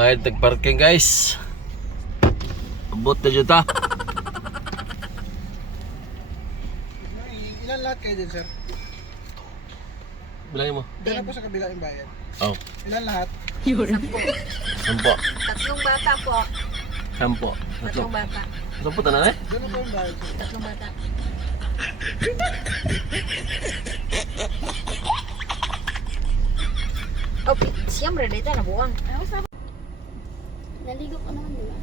Bayad tag parking guys. Abot na dyan ta. Ilan lahat kayo din, sir? Bilangin mo. Dala po sa kabila yung bayan. Oh, Ilan lahat? sampo. Tatlong bata po. Sampo. Tatlong Tatlo. bata. Sampo tanan eh? Doon po yung bayan. Tatlong bata. Oh, siyempre, dito na buwang. Naligo ko naman, di ba?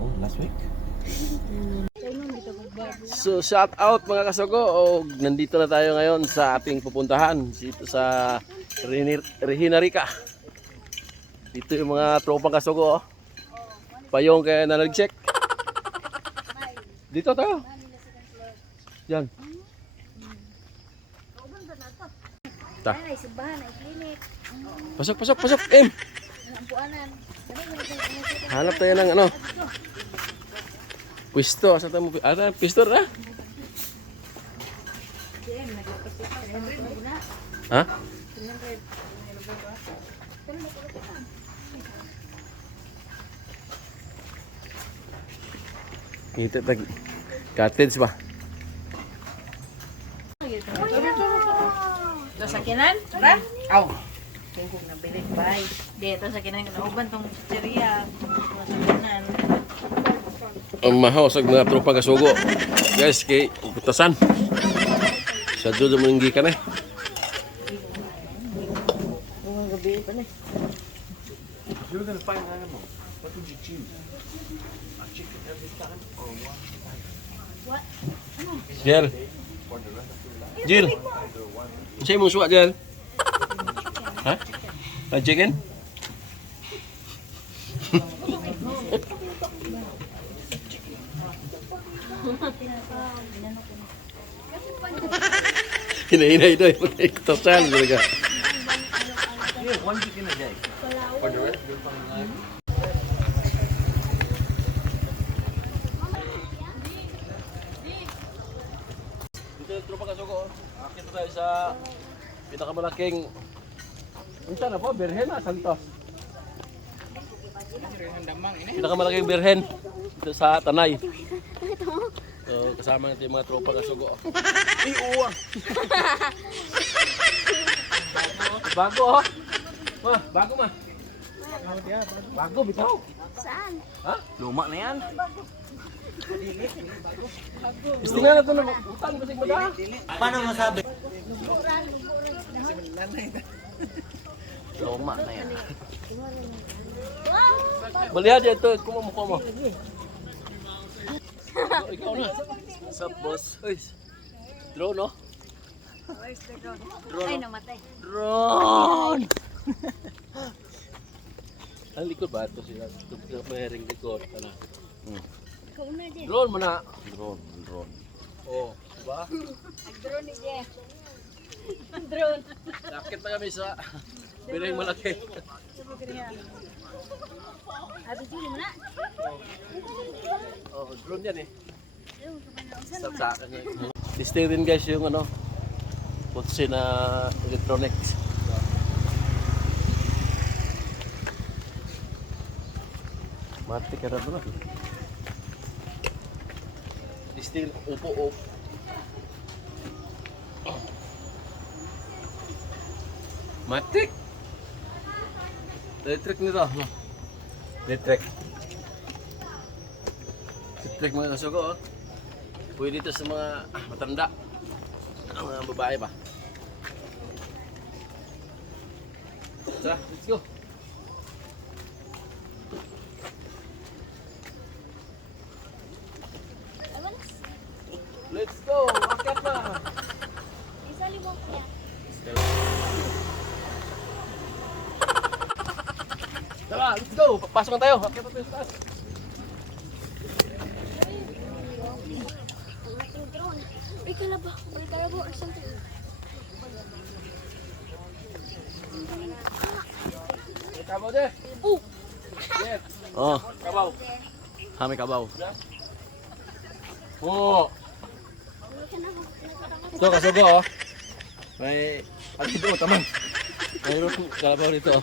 Oh, last week. So, shout out mga kasugo o nandito na tayo ngayon sa ating pupuntahan dito sa Rini- Regina Rica. Dito yung mga tropang kasugo oh. Payong kaya na nag-check. Dito tayo. Yan. Ta. Pasok, pasok, pasok. Em. Ang Hanap tayo ng ano. Pwisto. Asa tayo mo? Ano? Pwisto na? Ha? Kita tag cottage ba? Ito sa kinan, ra? Aw. Kung kung nabili, bye. Dito sa kinan, nauban tong chicheria. Kinan. Ang mahaw sa mga tropa kasugo. Guys, kay putasan. Sa dulo mo hindi ka na. eh. Mga gabi pa na. Jel. Jil. Sa'yo mong suwa, Jel? Ha? Ah, chicken? Hinahinay daw yung pagkakitasan talaga. Dito yung tropa kasugo. Akit tayo sa pinakamalaking ano na po? Birhen na, Santos. Pinakamalaking birhen dito sa Tanay. So, kasama natin yung mga tropa kasugo. Ay, uwa! bago oh! Ma, bago ma! Bago, bitaw! Saan? Ha? Luma na yan. Gusto nga na ito na utang kasi mada. Paano masabi? Luma na yan. Balihan dyan ito, kumamukha mo. Oh, ikaw na. Sup, boss? Uy, drone, no? Ay, namatay. Drone! Ang likod ba ito sila? Ito may ring likod. Ano? Ikaw na, Jen. Drone mo na. Drone, drone. Oh, diba? Drone ni. Drone. Nakit na kami sa Piring malaki. Abi, Jen, mo na. Oh, drone yan eh. Listing din guys yung ano, putsi na electronics. Mati ka na doon. Listing upo upo. Matik. Electric nito. Electric. Electric mga kasugo. Oh. Pwede dito sa mga matanda. Mga babae ba? Tara, let's go. Let's go! Akit na! Isa limang niya. Tara, let's go! Pasok na tayo! Akit na tayo! Kami kabaw. Oh! Ito, kasugo. May... Ano dito, taman. Mayroon kalabaw dito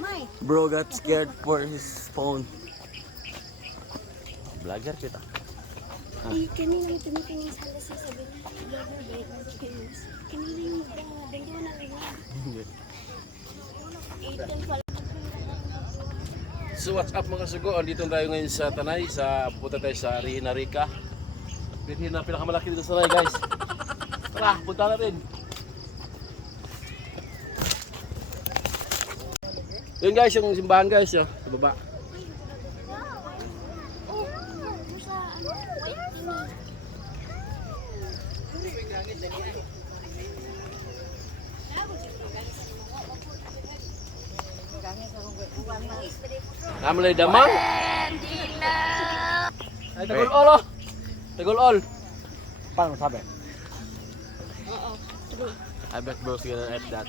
May. Bro got scared for his phone. Vlogger kita. Eh, kanina may tumitingin sa alas sa sabi niya, vlogger ba yun sa famous? Kanina yung magdang ko na rin yan. 18 pala. So what's up mga sugo? Andito tayo ngayon sa Tanay, sa pupunta tayo sa Rihina Rica. Birhin na pinakamalaki dito sa Tanay guys. Tara, punta natin. Yun guys, yung simbahan guys, oh, sa baba. Oh, Namalay damang. Ay, tagol all oh. Tagol all. Paano sabi? I bet bro's gonna eat that.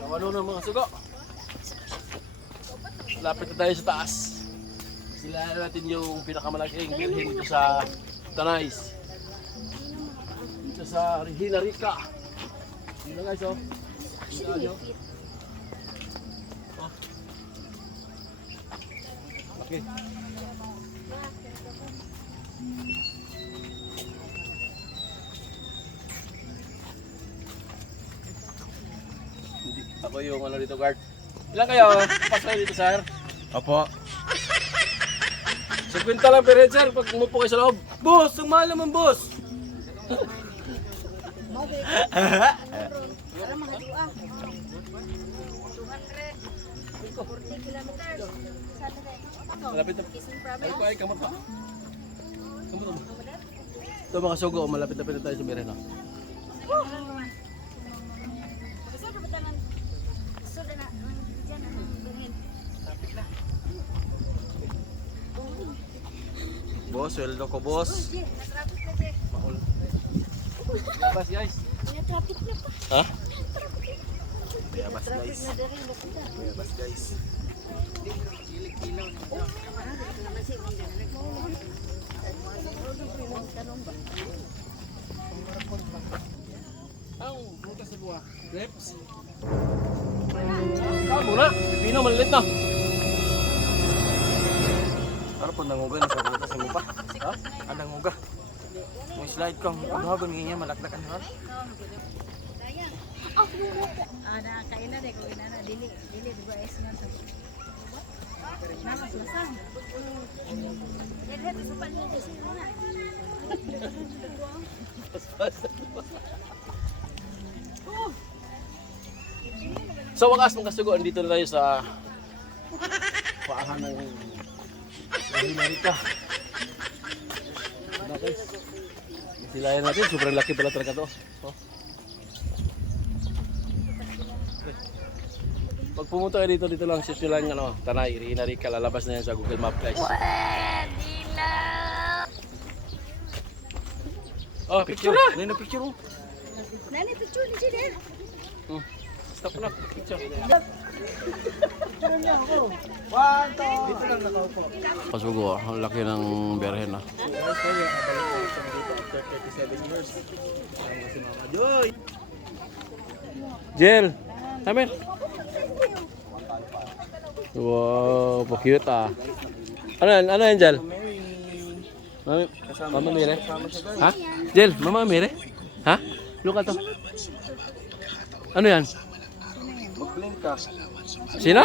Ano na mga sugo? Lapit na tayo sa taas. Sila natin yung pinakamalaking birhen dito sa Tanais. Dito sa Regina Rica. Dito guys oh. Dito nyo. Oh. Okay. Ako yung ano dito guard. Ilan kayo? Pas kayo dito sir? Opo. 50 lang per head sir pag umupo kayo sa loob. Boss, ang mahal naman boss. Para mga dua. 240 kilometers. Rin. Malapit na. Ay, province. ay, kamot pa. Kamot pa. Ito mga sugo, malapit na pala tayo sa Mirena. Na na na. Na. Boss, sweldo ko boss. Na be. Labas guys. Na-traffic na pa. Ha? Bayabas guys. Na na kita. Bayabas guys. Ang. Grapes. Kamu na. Pino, malilit na. Ano po nanguga na sa butas sa lupa? Ha? Ang nanguga. May slide kang paghagon niya malaklakan na. Ah, na kailan eh kung ina na dili dili di ba Sa wakas mga sugo, andito na tayo sa paahan ng Hinarika. Ano guys? Silayan natin, sobrang laki pala talaga to. Oh. Pag pumunta kayo dito, dito lang, lang ano, Tanay, Hinarika, lalabas na yan sa Google Map guys. Oh, picture na! Ano yung picture mo? Nani, picture ni Jide. Hmm. Stop na, picture. Dito lang nakaupo. Pasugo, ang laki ng berhen ah. Guys, so yung kabalik ko dito after 37 years. Ano? Jel, here. Wow, po cute ah. Ano yan? Ano yan, Jel? Mami, Mama Mire? Ha? Jel, Mama Mire? Ha? Look at to. Ano yan? Ka. Sino?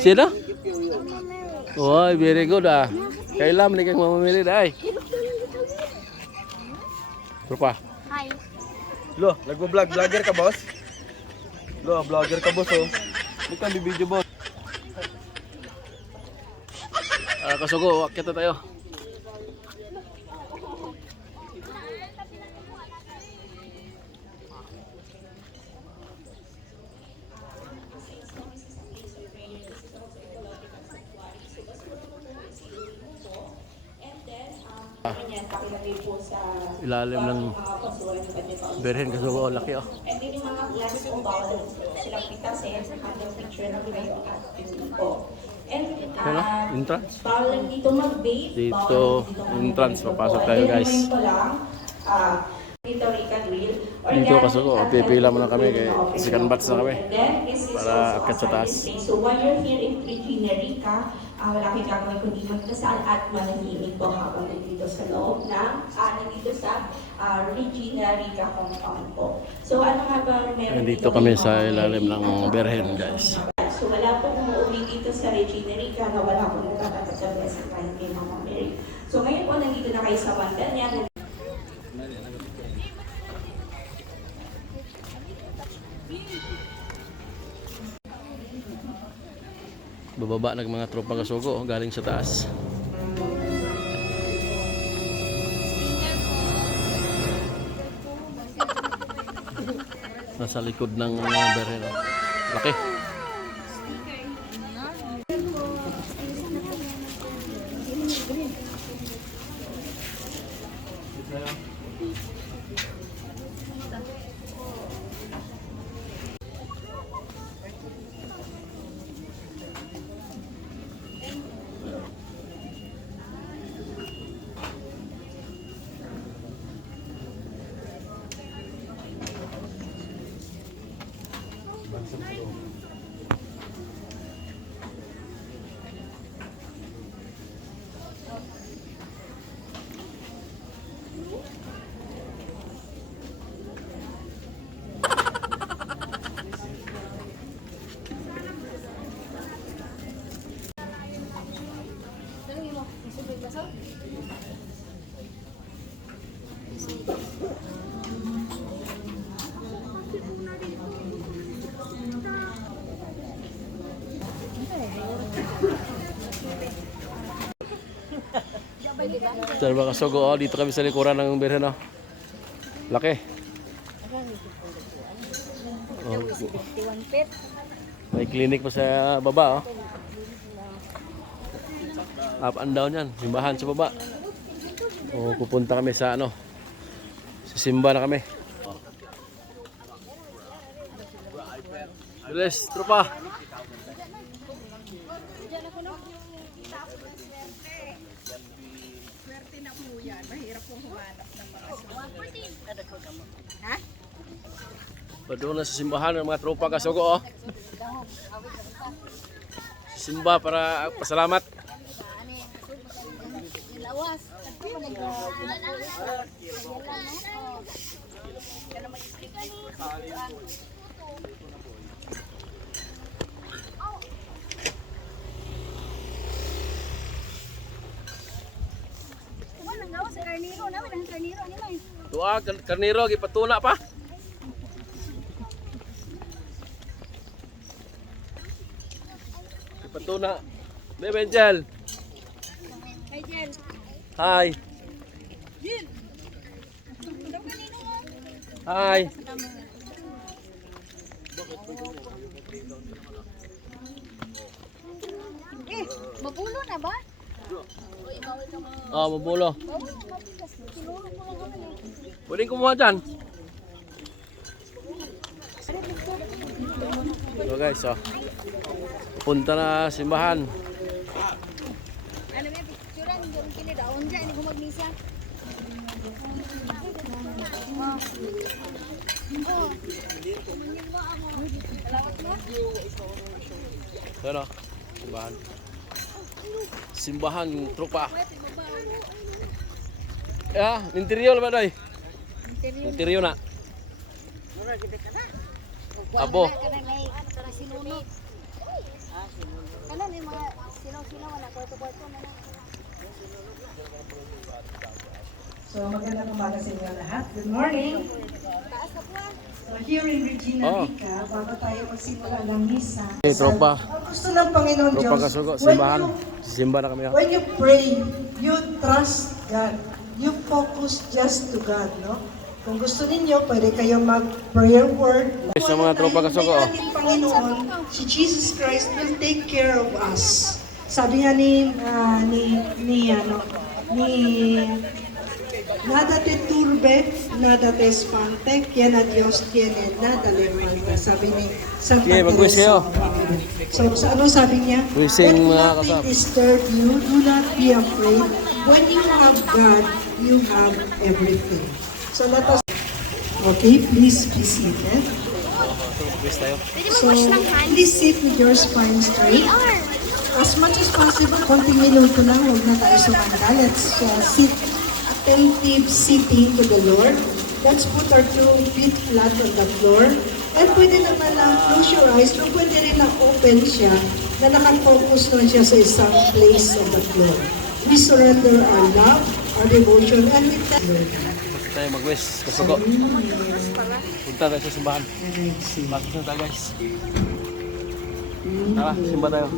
Sino? Wow, very good ah. Kailan ni kang Mama Mire dai? Rupa. Hi. Lo, nagbo-vlog vlogger ka boss? Lo, vlogger ka boss oh. Hindi ka video boss. Ah, kasugo, kita tayo. Ilalim ng berhen kasugo, laki oh. And yung mga last po bawal silang pitasin sa kanyang picture na kayo at yung po. Ano? uh, Entrance? bawal lang dito mag-vape. Dito, entrance, papasok tayo, guys. ko lang, ah, Dito Rica Drill. Dito kasugo, pipila muna kami kay second batch na kami. Para akyat sa taas. So while you're here in Regina Rica, ah, wala kayong gagawin kundi magdasal at manahimik po habang nandito sa loob ng, ah, nandito sa ah, Regina Rica compound po. So ano nga ba meron Nandito dito kami sa ilalim ng? Berhen, guys. So wala po dito sa Regina Rica na wala po nagkakatabi sa kahit kay Mama Mary. So ngayon po nandito na kayo sa Mandaluyong. Bababa ng mga tropang kasugo galing sa taas. Nasa likod ng Berhen. oh. Laki. Sa mga kasugo, oh, dito kami sa likuran ng Berhen. Oh. Laki. Oh, may clinic pa sa baba. Oh. Up and down yan. Simbahan sa baba. O pupunta kami sa ano. Sa simba na kami. Bilis, tropa. Pa doon na sa simbahan ng mga tropa kasugo oh. Simba para pasalamat. Walang gawa sa karniro na, walang karniro ni May. Kan- karniro, gipatuna pa. Gipatuna. Bebe Angel. Hey, Jen. Hi. Hi. Eh, mapulo na ba? Oh, mo kami eh. Pwede kumuha dyan. So guys, oh. Punta na simbahan. Ano may picturean, yung kini daon dyan, hindi ko mo. Ano? Simbahan. Simbahan, tropa. Ah, interior ba doy? Interior na. Abo. Kanang may mga sinaw-sinaw na kwarto-kwarto na. So magandang umaga sa inyo lahat. Good morning. Ah. So here in Regina Oh. Rica, bago tayo magsimula ng misa. Hey, tropa. Ang gusto ng Panginoon Tropa Diyos, kasugo, when simbahan. you, Simba na kami. oh. when you pray, you trust God. You focus just to God, no? Kung gusto ninyo, pwede kayo mag-prayer word. Sa mga tropa kasugo, oh. May ating Panginoon, si Jesus Christ will take care of us. Sabi nga ni, ah, ni, ni, ano, ni Nada te turbe, nada te espante, quien a Dios tiene, nada le falta. Sabi ni Santa Okay, mag-wish Teresa. kayo. So, sa ano sabi niya? Wishing, Let mga nothing kasama. disturb you, do not be afraid. When you have God, you have everything. So let us Okay, please be seated. So, please sit with your spine straight. As much as possible, konting minuto lang, huwag na tayo sumanda. Let's uh, sit attentive sitting to the Lord. Let's put our two feet flat on the floor. And pwede naman na close your eyes, pero pwede rin na open siya, na nakafocus lang siya sa isang place on the floor. We surrender our love, our devotion, and we thank Lord. Basta tayo mag-west. Kasugo. Punta tayo sa simbahan. Pasok na tayo guys. Tara, simba tayo.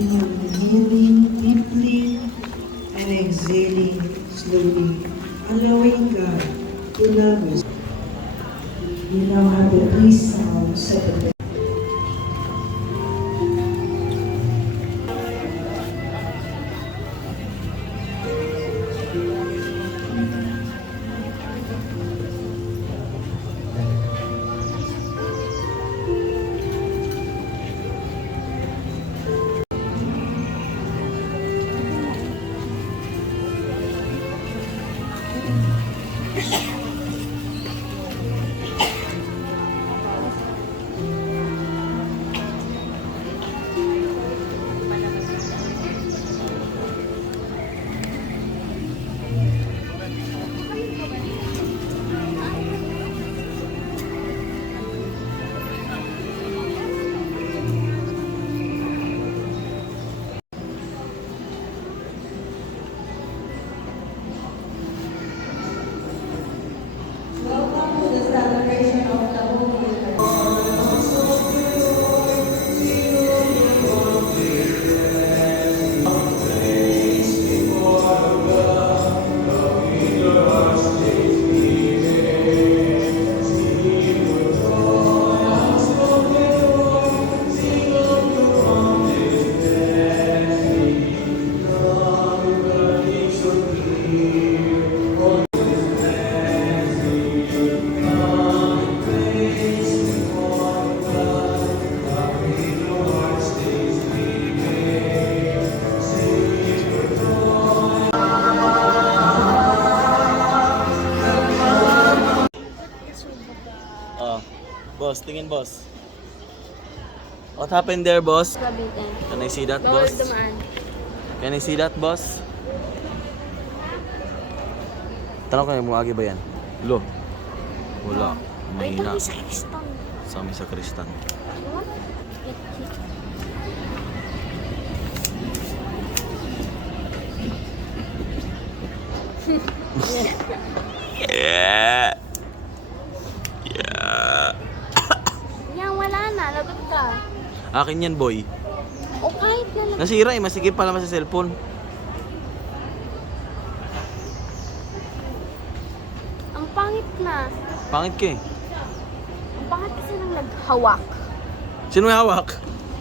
Continue inhaling deeply and exhaling slowly, allowing God to love us. Tingin boss. What happened there, boss? Can I see that, boss? Can I see that, boss? Tanong ko yung agi ba yan? Lo. Wala. Mahina. Sa Kristan. Sa amin sa Kristan. yeah. Yeah. Yan, wala na. Lagot ka. Akin yan, boy. O kahit na lang. Nasira eh, masikip pa naman sa cellphone. Ang pangit na. Pangit ka eh. Ang pangit kasi nang naghawak. Sino may hawak?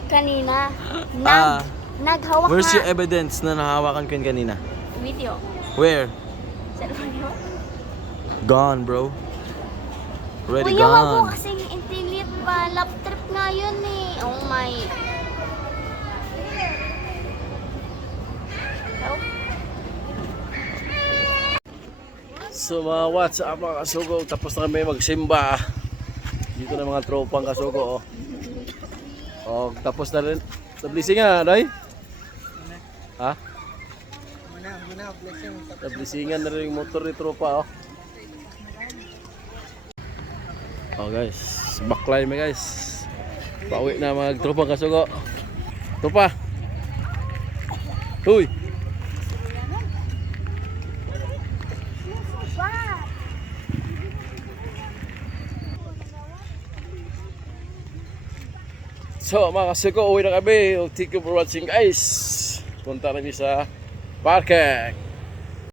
Kanina. Nag, Ah, naghawak Where's your evidence na nahawakan ko yun kanina? Video. Where? Cellphone mo. Gone, bro. Already Kuya, wag mo gone. kasing intilit. Lap trip nga yun eh. Oh my. So mga what's up mga kasugo, tapos na kami magsimba. Dito na mga tropang kasugo. Oh. Oh, tapos na rin. Tablisi nga, Day? Ha? Tablisingan na rin yung motor ni tropa, oh. Oh guys, backline mi guys. Pauwi na mga tropang kasugo. Tropa. Huy. So mga kasugo, uwi na kami. Thank you for watching guys. Punta kami sa parking.